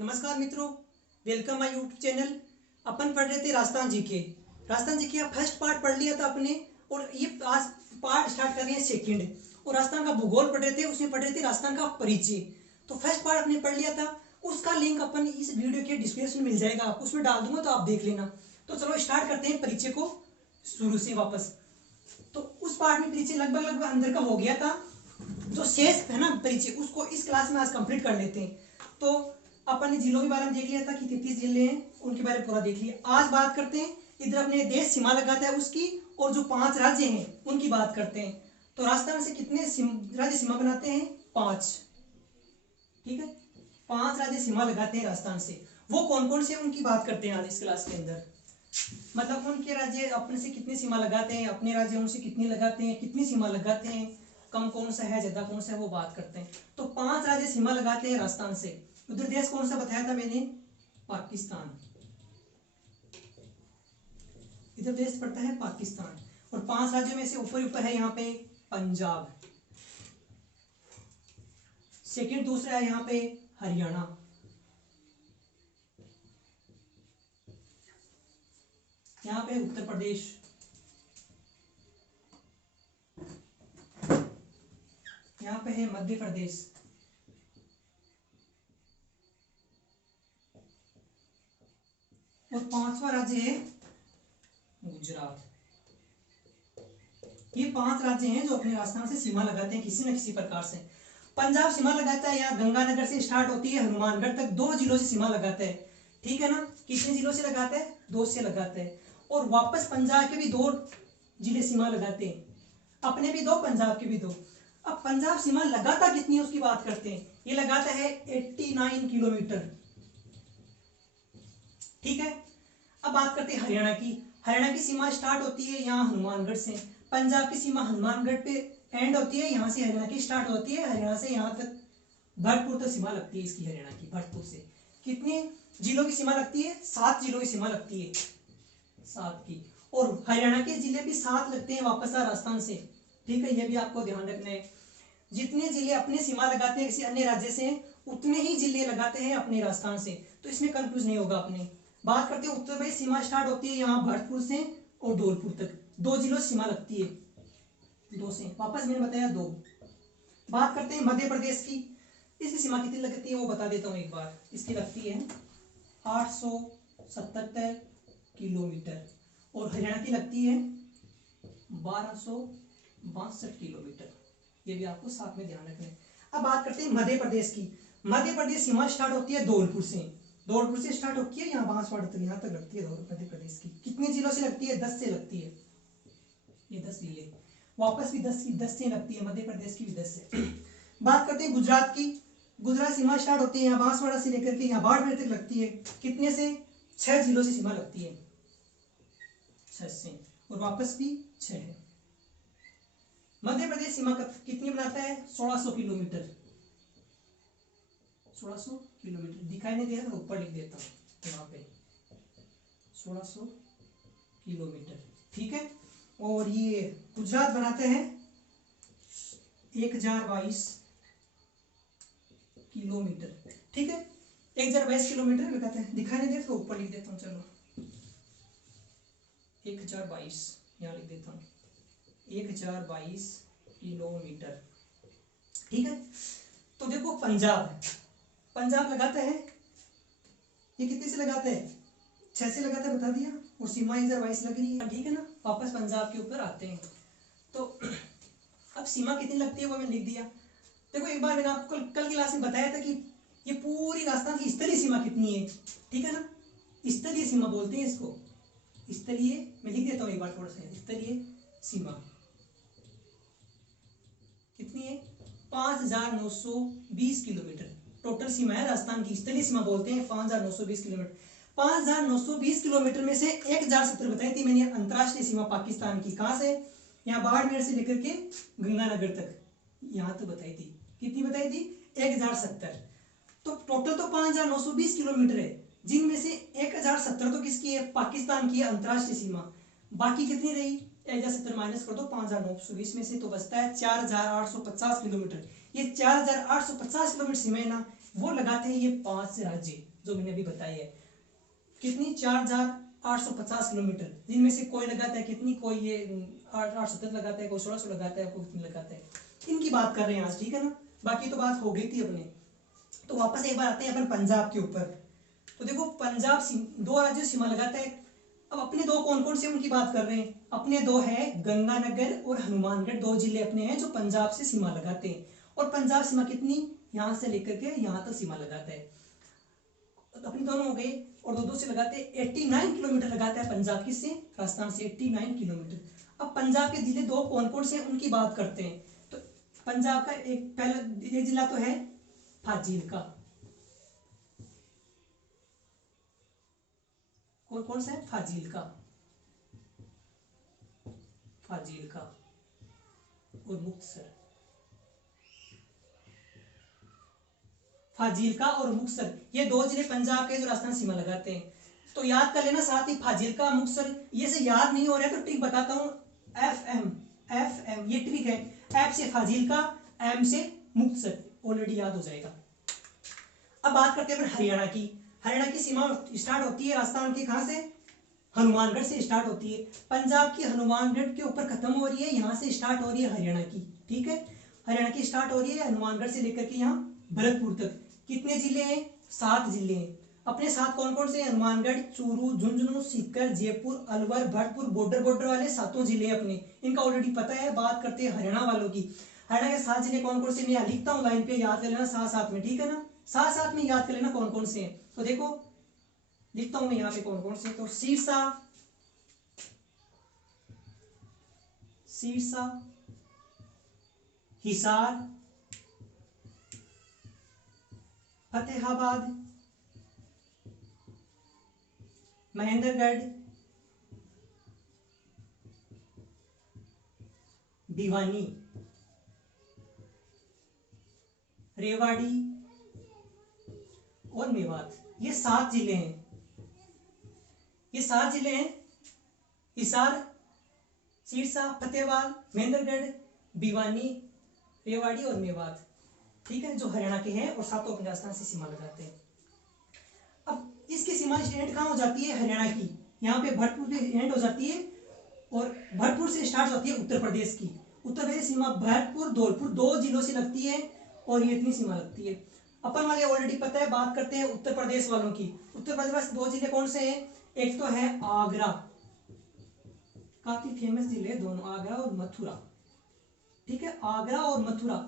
नमस्कार मित्रों, welcome my YouTube channel. अपन पढ़ रहे थे Rajasthan GK. Rajasthan GK first part पढ़ लिया था अपने, और ये आज पार्ट स्टार्ट कर रहे हैं सेकंड। और राजस्थान का भूगोल पढ़ रहे थे, उसमें पढ़ रहे थे राजस्थान का परिचय। तो फर्स्ट पार्ट अपने पढ़ लिया था, उसका लिंक अपन इस वीडियो के डिस्क्रिप्शन में मिल जाएगा, आप उसमें डाल दूंगा तो आप देख लेना। तो चलो स्टार्ट करते हैं परिचय को शुरू से वापस। तो उस पार्ट में परिचय लगभग अंदर का हो गया था, जो शेष है ना परिचय, उसको इस क्लास में आज कंप्लीट कर लेते हैं। तो अपन ने जिलों के बारे में देख लिया था कि 33 जिले हैं, उनके बारे में पूरा देख लिया। आज बात करते हैं, इधर अपने देश सीमा लगाता है उसकी, और जो 5 राज्य हैं उनकी बात करते हैं। तो राजस्थान से कितने राज्य सीमा बनाते हैं? 5। ठीक है, 5 राज्य सीमा लगाते हैं राजस्थान से। वो कौन कौन से उनकी बात करते हैं आज इस क्लास के अंदर। मतलब उनके राज्य अपने से कितनी सीमा लगाते हैं, अपने राज्य उनसे कितनी लगाते हैं, कितनी सीमा लगाते हैं, कम कौन सा है, ज्यादा कौन सा है, वो बात करते हैं। तो 5 राज्य सीमा लगाते हैं राजस्थान से। उधर देश कौन सा बताया था मैंने? पाकिस्तान। इधर देश पड़ता है पाकिस्तान। और 5 राज्यों में से ऊपर है यहाँ पे पंजाब, सेकंड दूसरा है यहाँ पे हरियाणा, यहाँ पे उत्तर प्रदेश, यहाँ पे है मध्य प्रदेश, और 5वां राज्य है गुजरात। ये 5 राज्य हैं जो अपने राजस्थान से सीमा लगाते हैं किसी न किसी प्रकार से। पंजाब सीमा लगाता है यहाँ गंगानगर से स्टार्ट होती है हनुमानगढ़ तक, 2 जिलों से सीमा लगाता है। ठीक है ना, कितने जिलों से लगाता है? 2 से लगाता है। और वापस पंजाब के भी 2 जिले सीमा लगाते हैं, अपने भी 2, पंजाब के भी 2। अब पंजाब सीमा लगाता कितनी है उसकी बात करते हैं। ये लगाता है 89 किलोमीटर। ठीक है, अब बात करते हैं हरियाणा की। हरियाणा की सीमा स्टार्ट होती है यहाँ हनुमानगढ़ से, पंजाब की सीमा हनुमानगढ़ पे एंड होती है, यहाँ से हरियाणा की स्टार्ट होती है, हरियाणा से यहाँ तक भरतपुर तक सीमा लगती है इसकी। हरियाणा की भरतपुर से कितने जिलों की सीमा लगती है? 7 जिलों की सीमा लगती है, 7 की। और हरियाणा के जिले भी 7 लगते हैं वापस राजस्थान से। ठीक है, ये भी आपको ध्यान रखना है। जितने जिले अपने सीमा लगाते हैं किसी अन्य राज्य से, उतने ही जिले लगाते हैं अपने राजस्थान से। तो इसमें कंफ्यूज नहीं होगा अपने। बात करते हैं उत्तर प्रदेश, सीमा स्टार्ट होती है यहाँ भरतपुर से और धौलपुर तक, 2 जिलों सीमा लगती है, 2 से वापस मैंने बताया 2। बात करते हैं मध्य प्रदेश की। इसकी सीमा कितनी लगती है वो बता देता हूँ एक बार। इसकी लगती है 877 किलोमीटर, और हरियाणा की लगती है 1262 किलोमीटर। ये भी आपको साथ में ध्यान रखना है। अब बात करते हैं मध्य प्रदेश की। मध्य प्रदेश सीमा स्टार्ट होती है धौलपुर से, धौलपुर से स्टार्ट होती है यहाँ बांसवाड़ा तक, यहाँ तक लगती है मध्य प्रदेश की। कितने जिलों से लगती है? 10 से लगती है, ये 10 जिले। वापस भी 10 से लगती है, मध्य प्रदेश की भी 10 से। बात करते हैं गुजरात की। गुजरात सीमा स्टार्ट होती है यहाँ बांसवाड़ा से लेकर के यहाँ बाड़मेर तक लगती है। कितने से? 6 जिलों से सीमा लगती है, 6 से, और वापस भी 6 है। मध्य प्रदेश सीमा कितनी बनाता है? 1600 किलोमीटर, 1600 किलोमीटर। दिखाई नहीं दे रहा तो ऊपर लिख देता हूँ यहाँ पे 1600 किलोमीटर। ठीक है, और ये गुजरात बनाते हैं 1022 किलोमीटर। ठीक है, 1022 किलोमीटर लगाते हैं। दिखाई नहीं दे तो ऊपर लिख देता हूँ, चलो 1022 यहाँ लिख देता हूँ, 1022 किलोमीटर। ठीक है, तो देखो पंजाब लगाते हैं, ये कितने से लगाते हैं? 6 से लगाते हैं, बता दिया। और सीमा 1022 लग रही है। ठीक है ना, वापस पंजाब के ऊपर आते हैं। तो अब सीमा कितनी लगती है वो मैंने लिख दिया। देखो एक बार मैंने आपको कल की क्लास में बताया था कि ये पूरी राजस्थान की स्थलीय सीमा कितनी है। ठीक है ना, स्थलीय सीमा बोलते हैं इसको। स्थलीय, मैं लिख देता हूँ एक बार थोड़ा सा। स्थलीय सीमा कितनी है? 5920 किलोमीटर टोटल सीमा है राजस्थान की। स्थलीय सीमा बोलते हैं 5920 किलोमीटर। 5920 किलोमीटर में से 1070 बताई थी मैंने अंतरराष्ट्रीय सीमा पाकिस्तान की। कहां से? यहाँ बाड़मेर से लेकर के गंगानगर तक, यहाँ तो बताई थी। कितनी बताई थी? 1070। तो टोटल तो 5920 किलोमीटर है, जिनमें से 1070 तो किसकी है? पाकिस्तान की है अंतरराष्ट्रीय सीमा। बाकी कितनी रही? 1070 माइनस कर दो 5920 में से, तो बचता है 4850 किलोमीटर। ये 4850 किलोमीटर सीमा है ना, वो लगाते हैं ये 5 राज्य जो मैंने अभी बताई है। कितनी? 4850 किलोमीटर, जिनमें से कोई लगाता है कितनी, कोई ये 870 लगाता है, कोई 1600 लगाता है, कोई कितनी लगाता है। इनकी बात कर रहे हैं आज, ठीक है ना। बाकी तो बात हो गई थी अपने। तो वापस एक बार आते हैं अपन पंजाब के ऊपर। तो देखो पंजाब 2 राज्यों सीमा लगाता है। अब अपने 2 कौन कौन से उनकी बात कर रहे हैं। अपने 2 है गंगानगर और हनुमानगढ़, 2 जिले अपने हैं जो पंजाब से सीमा लगाते हैं। और पंजाब सीमा कितनी? यहां से लेकर के यहां तक सीमा लगाता है। तो अपने दोनों हो गए। और 2 से लगाते हैं 89 किलोमीटर लगाता है पंजाब किससे? राजस्थान से 89 किलोमीटर। अब पंजाब के जिले 2 कौन कौन से उनकी बात करते हैं। तो पंजाब का एक पहला ये जिला तो है फाजिल्का। कौन कौन सा है? फाजिल्का, फाजिल्का और मुक्तसर। फाजिल्का और मुक्तसर ये 2 जिले पंजाब के जो राजस्थान सीमा लगाते हैं। तो याद कर लेना साथ ही फाजिल्का मुक्तसर। ये से याद नहीं हो रहा है तो ट्रिक बताता हूं। एफ एम ये ट्रिक है। एफ से फाजिल्का, एम से मुक्तसर, ऑलरेडी याद हो जाएगा। अब बात करते हैं हरियाणा की। हरियाणा की सीमा स्टार्ट होती है राजस्थान के कहां से? हनुमानगढ़ से स्टार्ट होती है। पंजाब की हनुमानगढ़ के ऊपर खत्म हो रही है, यहां से स्टार्ट हो रही है हरियाणा की। ठीक है, हरियाणा की स्टार्ट हो रही है हनुमानगढ़ से लेकर के यहाँ भरतपुर तक। कितने जिले हैं? 7 जिले हैं। अपने साथ कौन कौन से? हनुमानगढ़, चूरू, झुंझुनू, सीकर, जयपुर, अलवर, भरतपुर, बॉर्डर वाले 7 जिले अपने। इनका ऑलरेडी पता है। बात करते हैं हरियाणा वालों की। हरियाणा के 7 जिले कौन कौन से? मैं यहाँ लिखता हूँ लाइन पे, याद कर लेना साथ साथ में, ठीक है ना। साथ साथ में याद कर लेना कौन कौन से हैं। तो देखो लिखता हूं मैं यहाँ पे कौन कौन से। तो सिरसा, सिरसा, हिसार, फतेहाबाद, महेंद्रगढ़, भिवानी, रेवाड़ी और मेवात। ये 7 जिले हैं। ये 7 जिले हैं। हिसार, सिरसा, फतेहाबाद, महेंद्रगढ़, भिवानी, रेवाड़ी और मेवात, ठीक है, जो हरियाणा के हैं और 7 अपने राजस्थान से सीमा लगाते हैं। अब इसकी सीमा एंड कहाँ हो जाती है? हरियाणा की यहाँ पे भरतपुर पे एंड हो जाती है और भरतपुर से स्टार्ट होती है उत्तर प्रदेश की। उत्तर प्रदेश सीमा भरतपुर, धौलपुर 2 जिलों से लगती है और ये इतनी सीमा लगती है। अपन वाले ऑलरेडी पता है। बात करते हैं उत्तर प्रदेश वालों की। उत्तर प्रदेश 2 जिले कौन से हैं? एक तो है आगरा, काफी फेमस जिले दोनों, आगरा और मथुरा। ठीक है, आगरा और मथुरा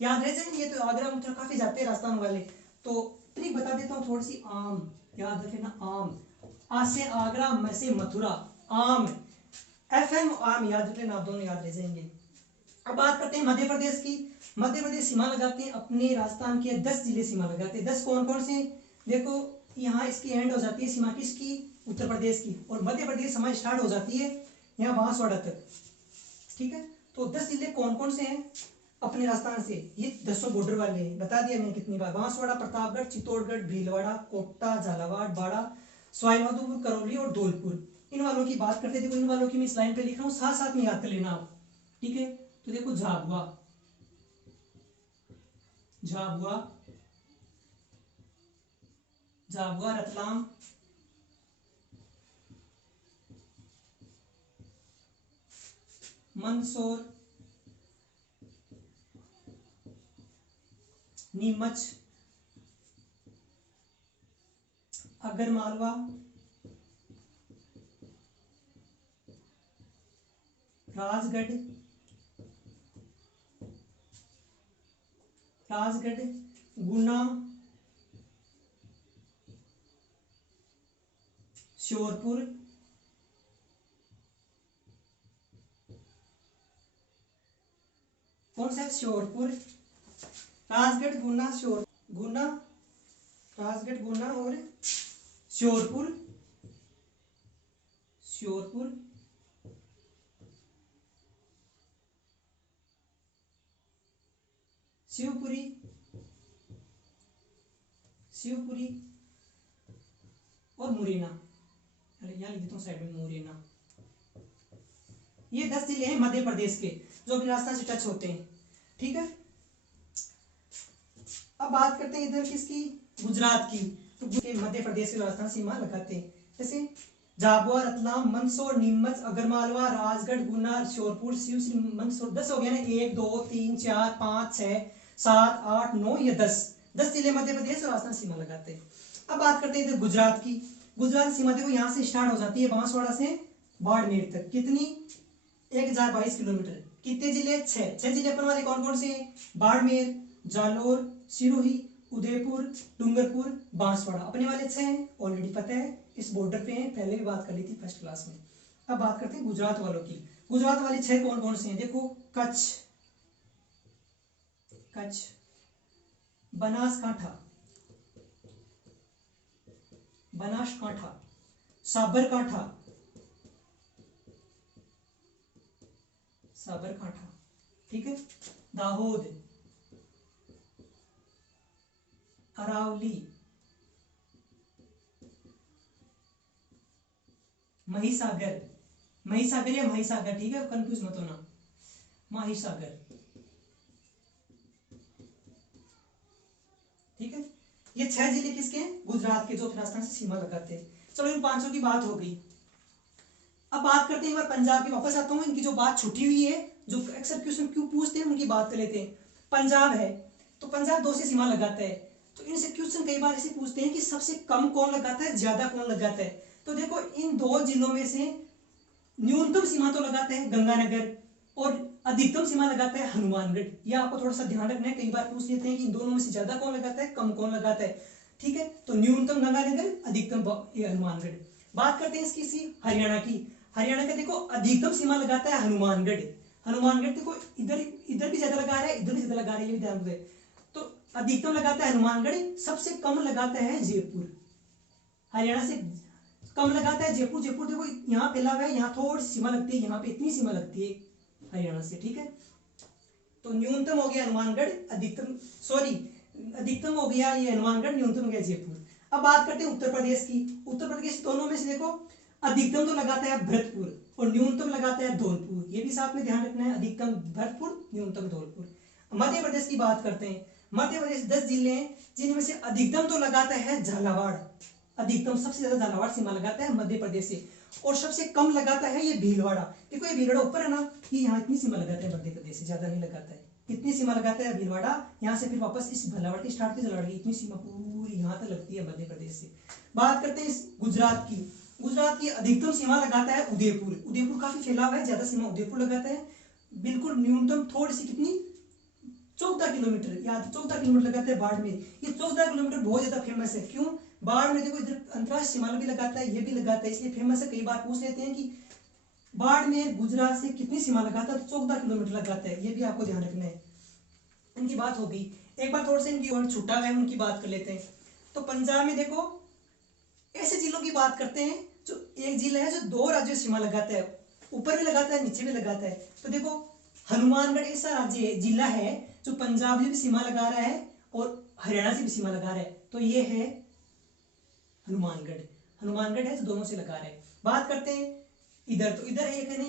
याद रह जाएंगे। तो आगरा मथुरा काफी जाते हैं राजस्थान वाले। तो ट्रिक बता देता हूँ थोड़ी सी। आम याद रखे ना, आम। आ से आगरा, म से मथुरा, आम। एफएम आम याद रखे ना, आप दोनों याद रह जाएंगे। अब बात करते हैं मध्य प्रदेश की। मध्य प्रदेश सीमा लगाते हैं अपने राजस्थान के 10 जिले सीमा लगाते हैं। 10 कौन कौन से? देखो यहाँ इसकी एंड हो जाती है सीमा किसकी? उत्तर प्रदेश की। और मध्य प्रदेश सीमा स्टार्ट हो जाती है यहाँ बांसवाड़ा तक। ठीक है, तो 10 जिले कौन कौन से हैं अपने राजस्थान से? ये 10 बॉर्डर वाले हैं। बता दिया मैंने कितनी बार। बांसवाड़ा, प्रतापगढ़, चित्तौड़गढ़, भीलवाड़ा, कोटा, झालावाड़, बाड़ा, सवाईमाधोपुर, करौली और धौलपुर। इन वालों की बात करते। देखो इन वालों की मैं इस लाइन पे लिख रहा हूँ, साथ साथ में याद कर लेना आप। ठीक है, तो देखो झाबुआ, झाबुआ, झाबुआ, रतलाम, मंदसौर, नीमच, आगरमालवा, राजगढ़, गुना, श्योरपुर, कौन सा? श्योरपुर, राजगढ़, गुना, गुना, राजगढ़, गुना और श्योरपुर, शिवपुरी, और मुरैना। अरे यहाँ लिख देता हूँ साइड में, मुरैना। ये 10 जिले हैं मध्य प्रदेश के जो भी राजस्थान से टच होते हैं। ठीक है, अब बात करते हैं इधर किसकी, गुजरात की। तो मध्य प्रदेश की राजस्थान सीमा लगाते हैं, जैसे झाबुआ, रतलाम, मंदसौर, नीमच, अगरमालवा, राजगढ़, गुना, श्योरपुर, शिवसरी, मंदसौर। 10 हो गया ना, 1 2 3 4 5 6 7 8 9, ये 10 जिले मध्य प्रदेश और राजस्थान सीमा लगाते हैं। अब बात करते हैं इधर गुजरात की। गुजरात सीमा देखो यहाँ से स्टार्ट हो जाती है बांसवाड़ा से बाड़मेर तक, कितनी 1022 किलोमीटर। कितने जिले, 6 जिले अपन वाले कौन कौन से हैं, बाड़मेर, जालोर, सिरोही, उदयपुर, डूंगरपुर, बांसवाड़ा, अपने वाले 6 हैं, ऑलरेडी पता है, इस बॉर्डर पे हैं, पहले भी बात कर ली थी फर्स्ट क्लास में। अब बात करते हैं गुजरात वालों की। गुजरात वाले 6 कौन कौन से हैं, देखो कच्छ, बनासकांठा, साबरकांठा, ठीक है, दाहोद, अरावली, महिसागर, या महिसागर, ठीक है, कंफ्यूज मत होना, महिसागर, ठीक है। ये 6 जिले किसके हैं, गुजरात के, जो राजस्थान से सीमा लगाते हैं। चलो इन 500 की बात हो गई। अब बात करते हैं पंजाब की, वापस आता हूँ, इनकी जो बात छुटी हुई है, जो अक्सर क्वेश्चन क्यों पूछते हैं उनकी बात कर लेते हैं। पंजाब है तो पंजाब 2 से सीमा लगाता है, तो इनसे क्वेश्चन कई बार ऐसे पूछते हैं कि सबसे कम कौन लगाता है, ज्यादा कौन लगाता है। तो देखो इन 2 जिलों में से न्यूनतम सीमा तो लगाते हैं गंगानगर, और अधिकतम सीमा लगाता है हनुमानगढ़। ये आपको थोड़ा सा ध्यान रखना है, कई बार पूछ लेते हैं कि इन दोनों में से ज्यादा कौन लगाता है, कम कौन लगाता है, ठीक है। तो न्यूनतम गंगानगर, अधिकतम ये हनुमानगढ़। बात करते हैं इसकी हरियाणा की। हरियाणा का देखो अधिकतम सीमा लगाता है हनुमानगढ़। देखो इधर भी ज्यादा लगा रहा है, इधर भी ज्यादा लगा रहा है, ये भी ध्यान रहे। तो अधिकतम लगाता है हनुमानगढ़, सबसे कम लगाता है जयपुर। हरियाणा से कम लगाता है जयपुर। देखो यहाँ फैला हुआ है, यहाँ थोड़ी सीमा लगती है, यहाँ पे इतनी सीमा लगती है हरियाणा से, ठीक है। तो न्यूनतम हो गया हनुमानगढ़, अधिकतम हो गया ये हनुमानगढ़, न्यूनतम हो गया जयपुर। अब बात करते हैं उत्तर प्रदेश की। उत्तर प्रदेश दोनों में से देखो अधिकतम तो लगाता है भरतपुर और न्यूनतम लगाता है धौलपुर, ये भी साथ में ध्यान रखना है, अधिकतम भरतपुर, न्यूनतम धौलपुर। मध्य प्रदेश की बात करते हैं। मध्य प्रदेश 10 जिले हैं, जिनमें से अधिकतम तो लगाता है झालावाड़, अधिकतम सबसे ज्यादा झालावाड़ सीमा लगाता है मध्य प्रदेश से, और सबसे कम लगाता है ये भीलवाड़ा। देखो ये भीलवाड़ा ऊपर है ना, ये यहाँ इतनी सीमा लगाता है मध्य प्रदेश से, ज्यादा नहीं लगाता है, कितनी सीमा लगाता है भीलवाड़ा, यहाँ से फिर वापस इस झालावाड़ की स्टार्ट की झालावाड़ की इतनी सीमा पूरी यहाँ तक लगती है मध्य प्रदेश से। बात करते हैं इस गुजरात की। गुजरात की अधिकतम सीमा लगाता है उदयपुर काफी फैला हुआ है, ज्यादा सीमा उदयपुर लगाता है। बिल्कुल न्यूनतम थोड़ी सी कितनी 14 किलोमीटर, या 14 किलोमीटर लगाता है बाड़मेर। ये 14 किलोमीटर बहुत ज्यादा फेमस है, क्यों, बाड़मेर देखो इधर अंतर्राष्ट्रीय सीमा भी लगाता है, ये भी लगाता है, इसलिए फेमस है। कई बार पूछ लेते हैं कि बाड़मेर गुजरात से कितनी सीमा लगाता है, तो 14 किलोमीटर लगाता है, ये भी आपको ध्यान रखना है। इनकी बात होगी। एक बार थोड़ा सा इनकी और छुट्टा है, उनकी बात कर लेते हैं। तो पंजाब में देखो ऐसे जिलों की बात करते हैं, जो एक जिला है जो 2 राज्यों सीमा लगाता है, ऊपर भी लगाता है, नीचे भी लगाता है। तो देखो हनुमानगढ़ ऐसा राज्य जिला है जो पंजाब से भी सीमा लगा रहा है और हरियाणा से भी सीमा लगा रहा है, तो ये है हनुमानगढ़ है जो दोनों से लगा रहा है। बात करते हैं इधर, तो इधर एक है ना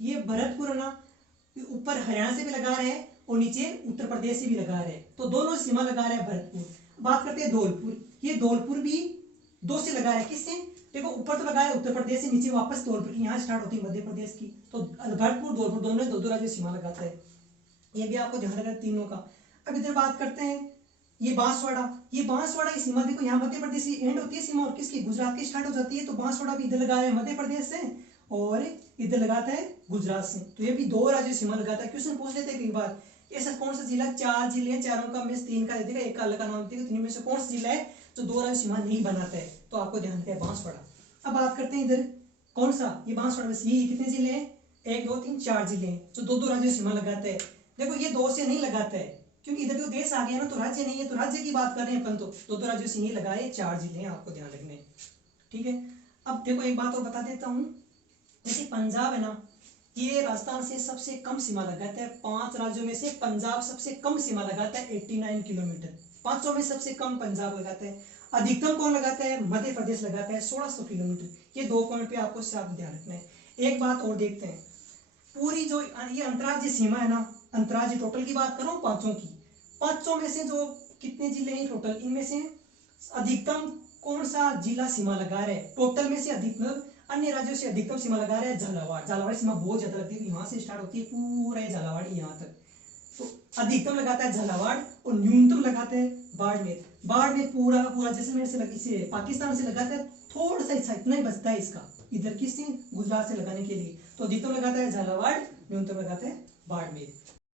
ये भरतपुर है ना, ऊपर हरियाणा से भी लगा रहे हैं और नीचे उत्तर प्रदेश से भी लगा रहे हैं, तो दोनों सीमा लगा रहे हैं भरतपुर। बात करते हैं धौलपुर। ये धौलपुर भी 2 से लगा रहा है, किससे, देखो ऊपर तो लगा है उत्तर प्रदेश से, नीचे वापस धौलपुर की यहाँ स्टार्ट होती है मध्य प्रदेश की, तो भरतपुर धौलपुर दोनों 2 राज्यों सीमा लगाता है, ये भी आपको ध्यान रखना है तीनों का। अब इधर बात करते हैं ये बांसवाड़ा की सीमा देखो, यहाँ मध्य प्रदेश की एंड होती है सीमा और किसकी, गुजरात की स्टार्ट हो जाती है, तो बांसवाड़ा भी इधर लगा रहा है मध्य प्रदेश से और इधर लगाता है गुजरात से, तो ये भी 2 राज्यों सीमा लगाता है। क्वेश्चन पूछ लेते हैं कई बार, ऐसा कौन सा जिला, 4 जिले हैं, चारों का में से 3 का दे देगा, एक का अलग का नाम देगा, 3 में से कौन सा जिला है जो 2 राज्य सीमा नहीं बनाता है, तो आपको ध्यान रखना है बांसवाड़ा। अब बात करते हैं इधर कौन सा, ये बांसवाड़ा में ये कितने जिले हैं, 1 2 3 4 जिले हैं जो 2 राज्यों सीमा लगाते हैं। देखो ये 2 से नहीं लगाता है, क्योंकि इधर तो देश आ गया ना, तो राज्य नहीं है, तो राज्य की बात कर रहे हैं अपन, तो 2 राज्यों से नहीं लगाए, 4 जिले हैं, आपको ध्यान रखने, ठीक है। अब देखो एक बात और बता देता हूँ, जैसे पंजाब है ना, ये राजस्थान से सबसे कम सीमा लगाता है, 5 राज्यों में से पंजाब सबसे कम सीमा लगाता है 89 किलोमीटर, 500 में सबसे कम पंजाब लगाता है। अधिकतम कौन लगाता है, मध्य प्रदेश लगाता है 1600 किलोमीटर। ये 2 पॉइंट पे आपको साफ ध्यान रखना है। एक बात और देखते हैं, पूरी जो ये अंतर्राज्यीय सीमा है ना, अंतर्राज्यीय टोटल की बात कर रहा हूँ 5 की, 500 में से जो कितने जिले हैं टोटल, इनमें से अधिकतम कौन सा जिला सीमा लगा रहा है, टोटल में से अधिकतम अन्य राज्यों से अधिकतम सीमा लगा रहा है झालावाड़। झालावाड़ सीमा बहुत ज्यादा लगती है, यहाँ से स्टार्ट होती है पूरा ये झालावाड़ यहाँ तक। तो अधिकतम लगाता है झालावाड़ और न्यूनतम लगाता है बाड़मेर। बाड़मेर पूरा पूरा जैसलमेर से इसे पाकिस्तान से लगाता है, थोड़ा सा इतना ही बचता है इसका इधर किससे, गुजरात से लगाने के लिए। तो अधिकतम लगाता है झालावाड़, न्यूनतम लगाता है बाड़मेर।